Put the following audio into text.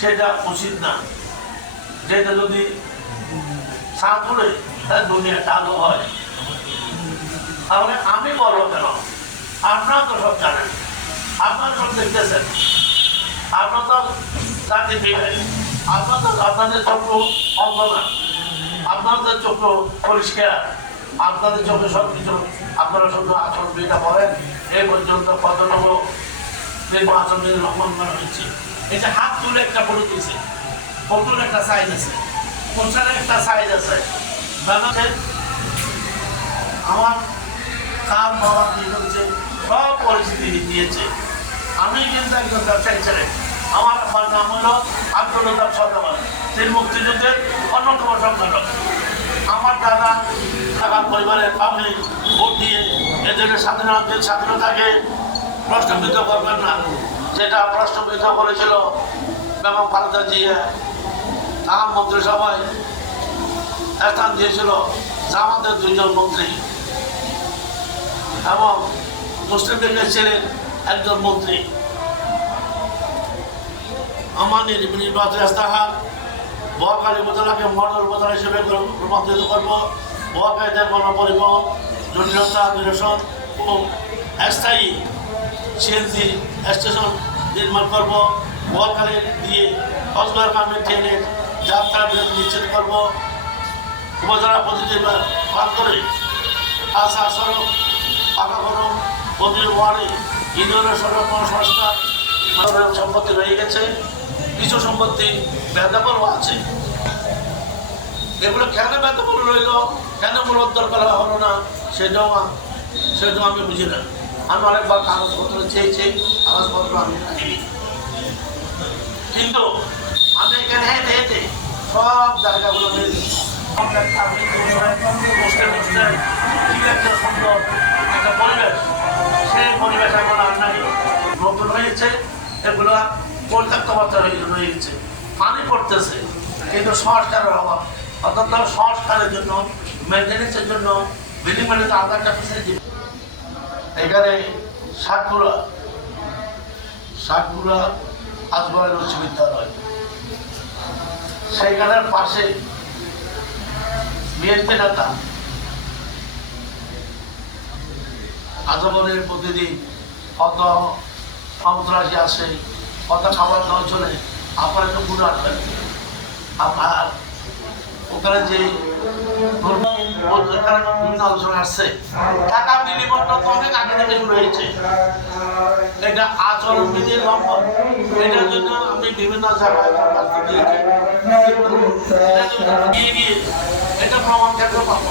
সেটা উচিত না। যেটা যদি সাঁতুরে তার দুনিয়াটা আলো হয়। তাহলে আমি বলব কেন? আপনারা তো সব জানেন। আপনারা সব দেখতেছেন। আপনার তো আপনার আপনাদের চক্র অন্ধ না আপনাদের চক্র পরিষ্কার। আপনাদের চোখে সব কিছু আপনারা শুধু আচরণ বিটা বলেন এই পর্যন্ত কত লোক নির্বাচন লঙ্ঘন করা হয়েছে। এই হাত তুলে একটা ফটো দিয়েছে ফটোর একটা সাইজ আছে। পোস্টারের একটা সাইজ আছে। বাংলাদেশ আমার কাম বাবা কি করেছে সব পরিস্থিতি দিয়েছে। আমি কিন্তু একজন ব্যবসায়ী ছেলে। আমার আমার নাম হলো আব্দুল রজাক সরকার তিনি মুক্তিযুদ্ধের অন্যতম সংগঠক আমার দাদা টাকা পরিবারের পাবলি ভোট দিয়ে এদের স্বাধীনতা স্বাধীনতাকে প্রশ্নবিদ্ধ করবেন না। যেটা প্রশ্নবিদ্ধ করেছিল বেগম খালেদা জিয়া। তার মন্ত্রিসভায় স্থান দিয়েছিল জামাতের দুইজন মন্ত্রী। এবং মুসলিম লীগের ছিলেন একজন মন্ত্রী। আমার নির- নির্বাচনী ইস্তাহার বহাকালী উপজেলাকে মডেল উপজেলা হিসেবে রূপান্তরিত করব। বহাকালীদের গণপরিবহন জটিলতা নিরসন ও স্থায়ী সিএনজি স্টেশন নির্মাণ করব বহাকালী দিয়ে কক্সবাজারগামী ট্রেনের যাত্রা বিরতি নিশ্চিত করব। উপজেলা প্রতিটি প্রান্তরে আশা সড়ক পাকা করুন প্রতি ওয়ার্ডে ইউনিয়নের সড়ক সংস্কার সম্পত্তি রয়ে গেছে। কিছু সম্পত্তি বেদবলও আছে। এগুলো কেন বেদবল রইল? কেন পুনরুদ্ধার করা হলো না? সেটাও সেটাও আমি বুঝি না। আমি অনেকবার কাগজপত্র চেয়েছি কাগজপত্র আমি কিন্তু আমি এখানে হেঁটে হেঁটে সব জায়গাগুলো বসতে বসতে কি একটা সুন্দর একটা পরিবেশ। সেই পরিবেশ এখন আর নাই। নতুন হয়েছে, এগুলো পরিত্যক্ত মাত্রা হয়ে গেছে পানি পড়তেছে, কিন্তু সংস্কারের অভাব। অর্থাৎ সংস্কারের জন্য মেনটেন্যান্সের জন্য বিল্ডিং ম্যানেজার আধার টাকা এখানে সাতপুরা সাতপুরা আসবাবের উচ্চ বিদ্যালয়। সেইখানের পাশে বিএনপি নেতা আজীবনের প্রতিদিন কত সন্ত্রাসী আসে কত খাবার দাওয়া চলে, আপনার একটু গুণ আসবেন। আপনার ওখানে যে বিভিন্ন আলোচনা আসছে। টাকা বিনিময়টা তো অনেক থেকে শুরু হয়েছে এটা আচরণ বিধির লঙ্ঘন। এটার জন্য আমি বিভিন্ন জায়গায় দরখাস্ত এটা প্রমাণ ক্ষেত্র পাবো